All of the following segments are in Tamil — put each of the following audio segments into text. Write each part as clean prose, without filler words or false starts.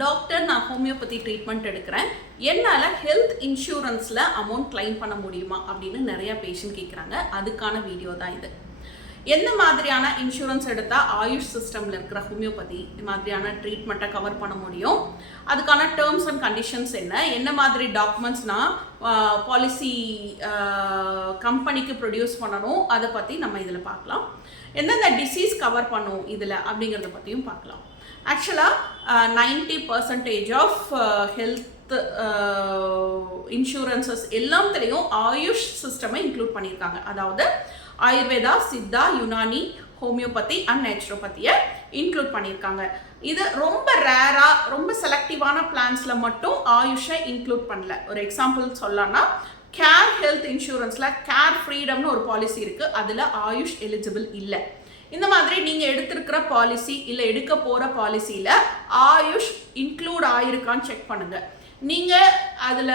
டாக்டர் நான் ஹோமியோபதி ட்ரீட்மெண்ட் எடுக்கிறேன், என்னால் ஹெல்த் இன்சூரன்ஸில் அமௌண்ட் கிளைம் பண்ண முடியுமா அப்படின்னு நிறையா பேஷண்ட் கேட்குறாங்க. அதுக்கான வீடியோ தான் இது. எந்த மாதிரியான இன்சூரன்ஸ் எடுத்தால் ஆயுஷ் சிஸ்டமில் இருக்கிற ஹோமியோபதி இது மாதிரியான ட்ரீட்மெண்ட்டை கவர் பண்ண முடியும், அதுக்கான டேர்ம்ஸ் அண்ட் கண்டிஷன்ஸ் என்ன மாதிரி டாக்குமெண்ட்ஸ்னால் பாலிசி கம்பெனிக்கு ப்ரொடியூஸ் பண்ணணும், அதை பற்றி நம்ம இதில் பார்க்கலாம். எந்தெந்த டிசீஸ் கவர் பண்ணும் இதில் அப்படிங்கிறத பற்றியும் பார்க்கலாம். ஆக்சுவலாக 90% ஆஃப் ஹெல்த் இன்சூரன்சஸ் எல்லாத்துலேயும் ஆயுஷ் சிஸ்டமை இன்க்ளூட் பண்ணியிருக்காங்க. அதாவது ஆயுர்வேதா, சித்தா, யுனானி, ஹோமியோபதி அண்ட் நேச்சுரோபதியை இன்க்ளூட் பண்ணியிருக்காங்க. இது ரொம்ப ரேராக ரொம்ப செலக்டிவான பிளான்ஸில் மட்டும் ஆயுஷை இன்க்ளூட் பண்ணல. ஒரு எக்ஸாம்பிள் சொல்லலாம்னா கேர் ஹெல்த் இன்சூரன்ஸில் கேர் ஃப்ரீடம்னு ஒரு பாலிசி இருக்குது, அதில் ஆயுஷ் எலிஜிபிள் இல்லை. இந்த மாதிரி நீங்கள் எடுத்திருக்கிற பாலிசி இல்லை எடுக்க போகிற பாலிசியில் ஆயுஷ் இன்க்ளூட் ஆகிருக்கான்னு செக் பண்ணுங்கள். நீங்கள் அதில்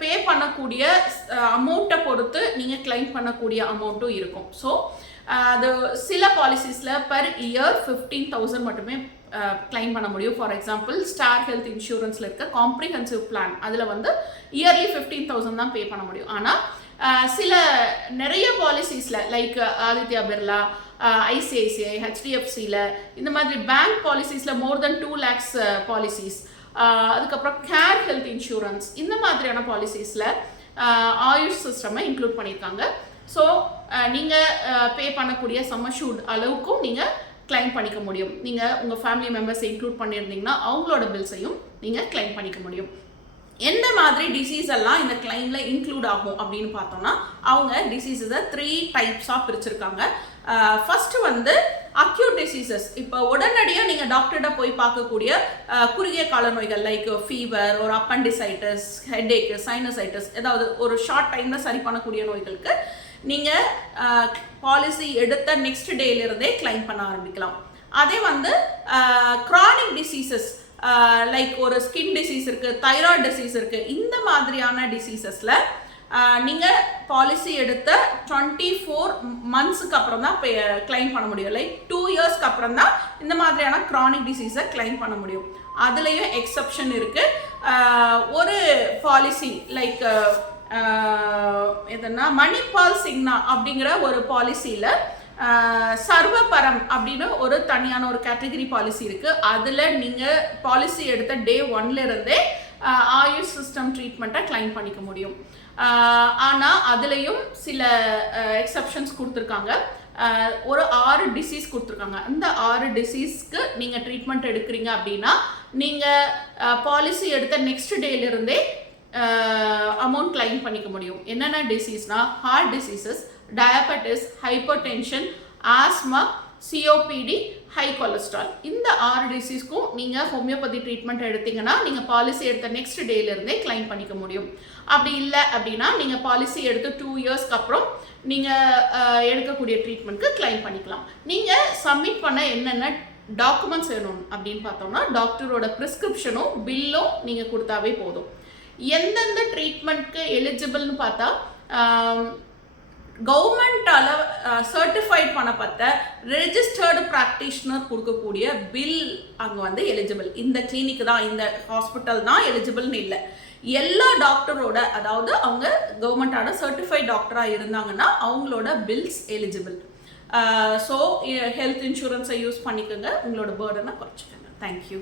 பே பண்ணக்கூடிய அமௌண்ட்டை பொறுத்து நீங்கள் கிளைம் பண்ணக்கூடிய அமௌண்ட்டும் இருக்கும். ஸோ அது சில பாலிசிஸில் பர் இயர் 15,000 மட்டுமே கிளைம் பண்ண முடியும். ஃபார் எக்ஸாம்பிள் ஸ்டார் ஹெல்த் இன்சூரன்ஸில் இருக்க காம்ப்ரிஹென்சிவ் பிளான் அதில் இயர்லி 15,000 தான் பே பண்ண முடியும். ஆனால் சில நிறைய பாலிசிஸில் லைக் ஆதித்யா பிர்லா, ஐசிஐசிஐ, ஹெச்டிஎஃப்சியில் இந்த மாதிரி பேங்க் பாலிசிஸில் மோர் தென் 2 lakhs பாலிசிஸ், அதுக்கப்புறம் கேர் ஹெல்த் இன்சூரன்ஸ் இந்த மாதிரியான பாலிசிஸில் ஆயுஷ் சிஸ்டமை இன்க்ளூட் பண்ணியிருக்காங்க. ஸோ நீங்கள் பே பண்ணக்கூடிய சம்மஷூட் அளவுக்கும் நீங்கள் கிளைம் பண்ணிக்க முடியும். நீங்கள் உங்கள் ஃபேமிலி மெம்பர்ஸை இன்க்ளூட் பண்ணியிருந்தீங்கன்னா அவங்களோட பில்ஸையும் நீங்கள் கிளைம் பண்ணிக்க முடியும். எந்த மாதிரி டிசீஸ் எல்லாம் இந்த கிளைமில் இன்க்ளூட் ஆகும் அப்படின்னு பார்த்தோம்னா அவங்க டிசீஸஸை 3 டைப்ஸாக பிரிச்சிருக்காங்க. First acute diseases. இப்போ உடனடியாக நீங்கள் டாக்டர்கிட்ட போய் பார்க்கக்கூடிய குறுகிய கால நோய்கள் லைக் ஃபீவர், ஒரு அப்பண்டிசைட்டிஸ், ஹெட்ஏக்கு, சைனசைட்டிஸ், ஏதாவது ஒரு ஷார்ட் டைமில் சரி பண்ணக்கூடிய நோய்களுக்கு நீங்கள் பாலிசி எடுத்த நெக்ஸ்ட் டேலேருந்தே கிளைம் பண்ண ஆரம்பிக்கலாம். அதே க்ரானிக் டிசீசஸ் லைக் ஒரு ஸ்கின் டிசீஸ் இருக்குது, தைராய்டு டிசீஸ் இருக்குது, இந்த மாதிரியான டிசீசஸில் நீங்கள் பாலிசி எடுத்த 24 monthsக்கு அப்புறம் தான் கிளைம் பண்ண முடியும். லைக் 2 yearsக்கு அப்புறம் தான் இந்த மாதிரியான க்ரானிக் டிசீஸை கிளைம் பண்ண முடியும். அதுலேயும் எக்ஸப்ஷன் இருக்குது. ஒரு பாலிசி லைக் எதுனா மணிபால் சிக்னா அப்படிங்கிற ஒரு பாலிசியில் சர்வபரம் அப்படின்னு ஒரு தனியான ஒரு கேட்டகரி பாலிசி இருக்குது. அதில் நீங்கள் பாலிசி எடுத்த டே 1லேருந்தே ஆயுஷ் சிஸ்டம் ட்ரீட்மெண்ட்டை கிளைம் பண்ணிக்க முடியும். ஆனால் அதுலேயும் சில எக்ஸப்ஷன்ஸ் கொடுத்துருக்காங்க. ஒரு 6 டிசீஸ் கொடுத்துருக்காங்க. அந்த 6 டிசீஸ்க்கு நீங்கள் ட்ரீட்மெண்ட் எடுக்கிறீங்க அப்படின்னா நீங்கள் பாலிசி எடுத்த நெக்ஸ்ட் டேலேருந்தே அமௌண்ட் கிளைம் பண்ணிக்க முடியும். என்னென்ன டிசீஸ்னா heart diseases, diabetes, hypertension, asthma, COPD, high cholesterol. இந்த 6 டிசீஸ்க்கும் நீங்கள் ஹோமியோபதி ட்ரீட்மெண்ட் எடுத்தீங்கன்னா நீங்கள் பாலிசி எடுத்த நெக்ஸ்ட் டேலேருந்தே கிளைம் பண்ணிக்க முடியும். அப்படி இல்லை அப்படின்னா நீங்கள் பாலிசி எடுத்து 2 yearsக்கு அப்புறம் நீங்கள் எடுக்கக்கூடிய ட்ரீட்மெண்ட்க்கு கிளைம் பண்ணிக்கலாம். நீங்கள் சப்மிட் பண்ண என்னென்ன டாக்குமெண்ட்ஸ் வேணும் அப்படின்னு பார்த்தோம்னா டாக்டரோட ப்ரிஸ்கிரிப்ஷனும் பில்லும் நீங்கள் கொடுத்தாவே போதும். எந்தெந்த ட்ரீட்மெண்ட்க்கு எலிஜிபிள்னு பார்த்தா கவர்மெண்டால் சர்டிஃபைட் பண்ணப்பட்ட ரெஜிஸ்டர்டு ப்ராக்டிஷனர் கொடுக்கக்கூடிய பில் அங்கே எலிஜிபிள். இந்த கிளினிக் தான், இந்த ஹாஸ்பிட்டல் தான் எலிஜிபிள்னு இல்லை. எல்லா டாக்டரோட, அதாவது அவங்க கவர்மெண்டான சர்டிஃபைட் டாக்டராக இருந்தாங்கன்னா அவங்களோட பில்ஸ் எலிஜிபிள். ஸோ ஹெல்த் இன்சூரன்ஸை யூஸ் பண்ணிக்கோங்க, உங்களோட பேர்டனை குறைச்சிக்கோங்க. தேங்க்யூ.